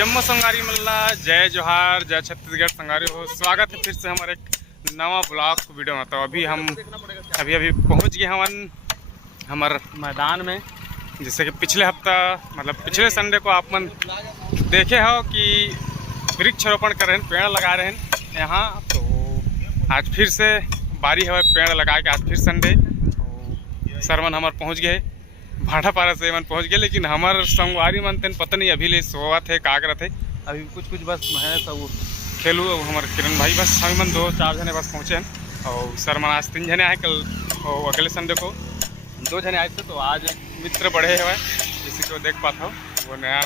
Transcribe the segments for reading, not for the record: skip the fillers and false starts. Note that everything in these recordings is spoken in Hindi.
जम्मू संगारी मल्ला, जय जोहार, जय छत्तीसगढ़ संगारी हो। स्वागत है फिर से हमारे एक नवा ब्लॉग वीडियो में। तो अभी हम अभी पहुंच गए हमारे मैदान में। जैसे कि पिछले हफ्ता मतलब पिछले संडे को आप मन देखे हो कि वृक्षारोपण कर रहे हैं, पेड़ लगा रहे हैं यहाँ। तो आज फिर से बारी है पेड़ लगा के, आज फिर संडे। तो सरमन हमारे पहुँच गए, भाटा पारा से मन पहुँच गए। लेकिन हमारे संगवारी मन तेन पता नहीं अभी ले सोवा थे का करत है। अभी कुछ बस है सब खेलू। हमारे किरण भाई बस हम मन 2-4 जने बस पहुँचे हैं। और सरमन आज 3 जने आए, कल और अगले संडे को 2 जने आए थे। तो आज एक मित्र बढ़े हुए जिससे कि वो देख पाता हो, वो नया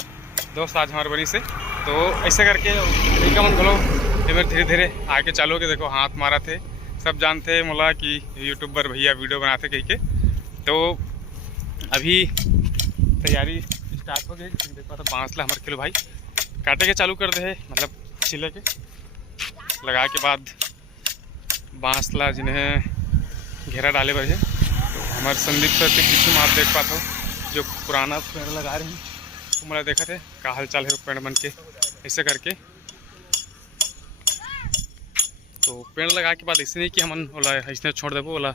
दोस्त आज हमारे बनी से। तो ऐसे करके एक मन बोलो धीरे धीरे आगे चालू के देखो हाथ मारा थे। सब जानते मोला कि यूट्यूबर भैया वीडियो बनाते कहीं के। तो अभी तैयारी स्टार्ट हो गई। देखो तो बांस ला हमारे किलो भाई काटे के चालू कर दे, मतलब छिले के लगा के बाद बांस ला जिन्हें घेरा डाले बर है। तो हमारे संदीप सर के पीछे में आप देख पाते हो जो पुराना पेड़ लगा रहे हैं, तो मैं देखा थे का हाल चाल है पेड़ बन के ऐसे करके। तो पेड़ लगा के बाद ऐसे नहीं कि हमन बोला ऐसे छोड़ देबो, बोला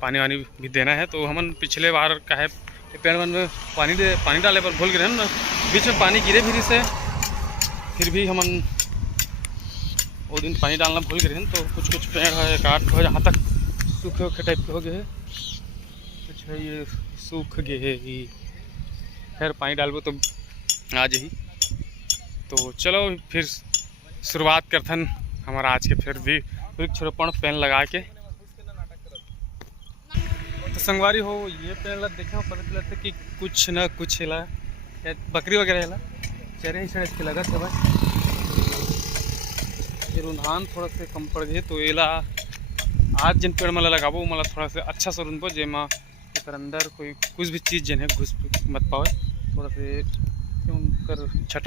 पानी वानी भी देना है। तो हमन पिछले बार का है पेड़ मन में पानी डाले पर भूल गए ना, बीच में पानी गिरे भी से, फिर भी हमन वो दिन पानी डालना भूल गए। तो कुछ पेड़ है काट हो जहाँ तक सूखे टाइप के हो गए, कुछ है ये सूख गए है। खैर पानी डालबो तो आज ही। तो चलो फिर शुरुआत करथन हमारा आज के फिर भी वृक्षारोपण पेड़ लगा के। तो संगवारी हो ये पेड़ देखे हो पता चलता कि कुछ न कुछ हिला बकरी वगैरह हिला चरे सड़क के लगा था बस। ये रुझान थोड़ा से कम पड़ गए। तो एला आज जिन पेड़ मला लगाबो मला थोड़ा से अच्छा से रुनबो जेमा एकर अंदर कोई कुछ भी चीज़ जिन्हें घुस मत पावे। थोड़ा से कर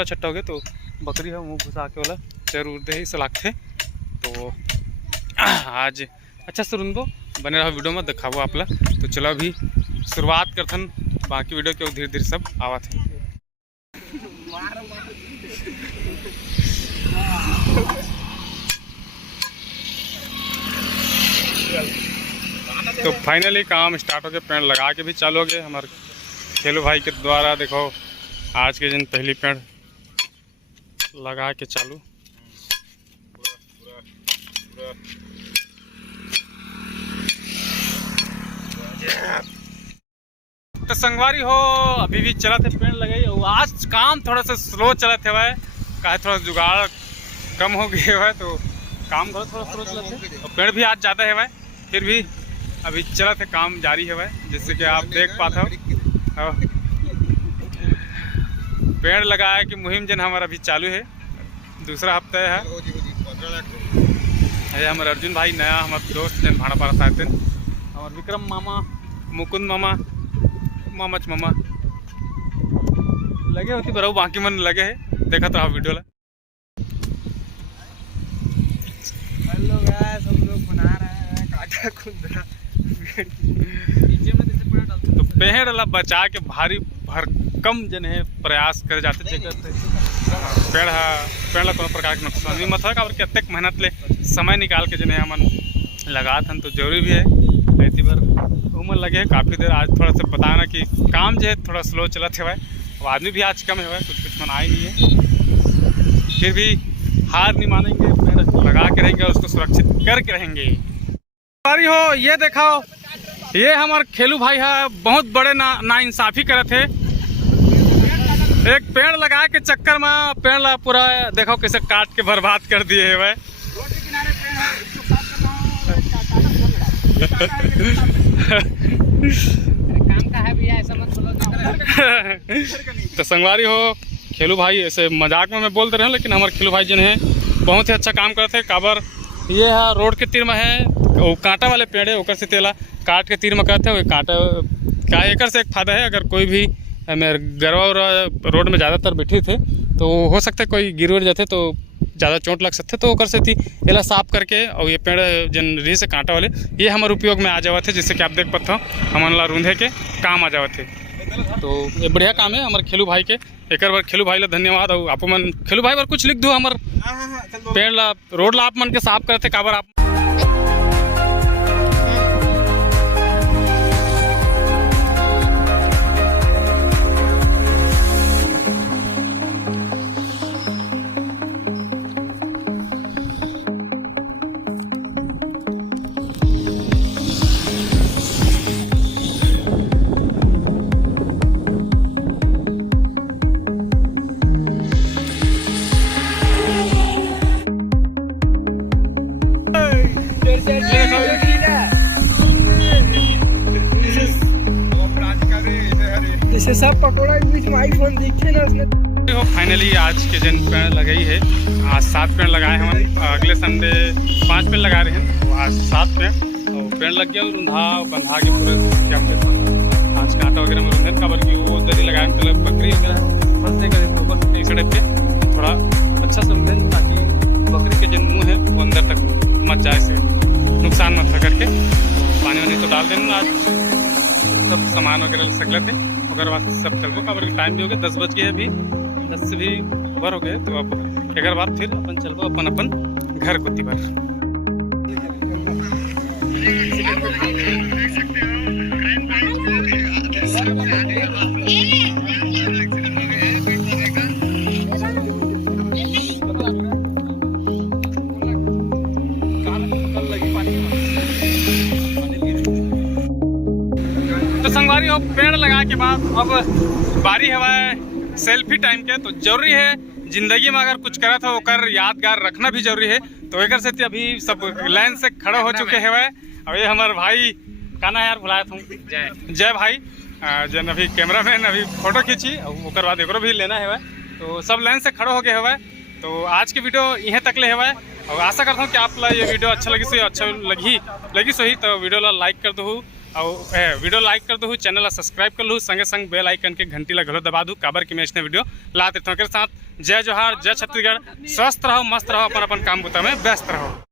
छट्टा हो गए तो बकरी है मुँह घुसा के वाला चर उड़ दे ही सलाखते। तो आज अच्छा से रुनबो, बने रहो वीडियो में दिखाबो आपला। तो चलो अभी शुरुआत करथन, बाकी वीडियो के धीरे धीरे सब आवत है। तो फाइनली काम स्टार्ट हो गया, पेड़ लगा के भी चालू हो गए हमारे खेलू भाई के द्वारा। देखो आज के दिन पहली पेड़ लगा के चालू। तो संगवारी हो अभी भी चला थे पेड़ लगे। और आज काम थोड़ा सा स्लो चला थे वह का थोड़ा जुगाड़ कम हो गए हुआ है, तो काम थोड़ा स्लो चला थे। और पेड़ भी आज ज़्यादा है वह, फिर भी अभी चला थे काम जारी है वह, जैसे कि आप देख पाते हो। पेड़ लगाया कि मुहिम जन हमारा अभी चालू है, दूसरा हफ्ता है। हमारे अर्जुन भाई नया हमारे दोस्त जन भाड़ा पारा से आए थे, हमारे विक्रम मामा, मुकुंद मामा, मामच मामा लगे होती बराबर, बाकी मन लगे है। देखा तो आप वीडियो ला। हेलो गाइस, हम लोग बना रहे हैं काटा खुंदरा। तो पेड़ ला बचा के भारी भरकम जन है प्रयास करे जाते पेड़ ला कोनो प्रकार के नुकसान भी मत हो। कतेक मेहनत ले समय निकाल के जने हमन लगात हन, तो जरूरी भी है। ऐसी बार उमर लगे है काफ़ी देर। आज थोड़ा सा पता ना कि काम जो है थोड़ा स्लो चला थे भाई। अब आदमी भी आज कम है, कुछ मन आए नहीं है। फिर भी हार नहीं मानेंगे, पेड़ लगा के रहेंगे और उसको सुरक्षित करके रहेंगे। अरे हो ये देखाओ, ये हमारे खेलू भाई है, बहुत बड़े नाइंसाफ़ी करे थे। एक पेड़ लगा के चक्कर में पेड़ ला पूरा देखो कैसे काट के बर्बाद कर दिए है भाई। काम का है भैया, ऐसा मत बोलो। तो संगवारी हो खेलू भाई ऐसे मजाक में मैं बोलते रहे, लेकिन हमारे खेलू भाई जन है बहुत ही अच्छा काम करते हैं। काबर ये है रोड के तीर में है, वो कांटा वाले पेड़ है, ओकर से तेला काट के तीर में करते हैं। कांटा क्या एकर से एक फायदा है, अगर कोई भी मेरे गरवा रोड में ज़्यादातर बैठे थे तो हो सकता है कोई गिर उड़ जाते तो ज़्यादा चोट लग सकते। तो ओकर से थी एला साफ करके और ये पेड़ जन रही से कांटा वाले ये हमारे उपयोग में आ जावा थे, जिससे कि आप देख पाते हो हमन ला रूंधे के काम आ जावा थे। तो ये बढ़िया काम है हमारे खेलू भाई के। एक बार खेलू भाई ला धन्यवाद। और आप मन खेलू भाई बार कुछ लिख दो हमार पेड़ ला रोड ला आप मन के साफ करते काबर आप जैसे सब पकौड़ा के बीच में आईफोन दिखे ना उसने। देखो फाइनली आज के दिन पेड़ लगाई है। आज 7 पेड़ लगाए हैं हम। अगले संडे 5 पेड़ लगा रहे हैं। तो आज 7 पेड़ और पेड़ लग गया रुंधा बंधा के पूरे आज कांटा वगैरह में रुंधे काबर की वो दरी लगाए मतलब बकरी वगैरह फंसते करे तो ऊपर इस सड़क पे थोड़ा अच्छा से रुंधे ताकि बकरी के जो मुँह है वो अंदर तक मत जाए से नुकसान मत करके। पानी वानी तो डाल देना। आज सब सामान वगैरह सकले थे अगर बाद सब चल गए काबर टाइम भी हो गया 10 बज गए। अभी 10 से भी ओवर हो गए। तो अब एक बार फिर अपन चलबो अपन घर को तिबर। तो संगवारी हो पेड़ लगा के बाद अब बारी है सेल्फी टाइम के। तो जरूरी है जिंदगी में अगर कुछ करा था ओकर यादगार रखना भी जरूरी है। तो एक से अभी सब लाइन से खड़े हो चुके हैं। और ये हमारे भाई काना यार बुलाया था जय भाई जन अभी कैमरा मैन अभी फोटो खींची और बाद एक भी लेना है। तो सब लाइन से खड़े हो गए हुए। तो आज की वीडियो यहीं तक ले है। और आशा करता हूँ कि आप ये वीडियो अच्छा लगी सही तो वीडियो ला लाइक कर दो और वीडियो लाइक कर दो चैनल सब्सक्राइब कर लूँ संगे संग बेल आइकन के घंटी ला घलो दबा दूँ काबर की मैं इसने वीडियो लाते तो साथ जय जोहार जय छत्तीसगढ़। स्वस्थ रहो मस्त रहो अपन काम बुता में व्यस्त रहो।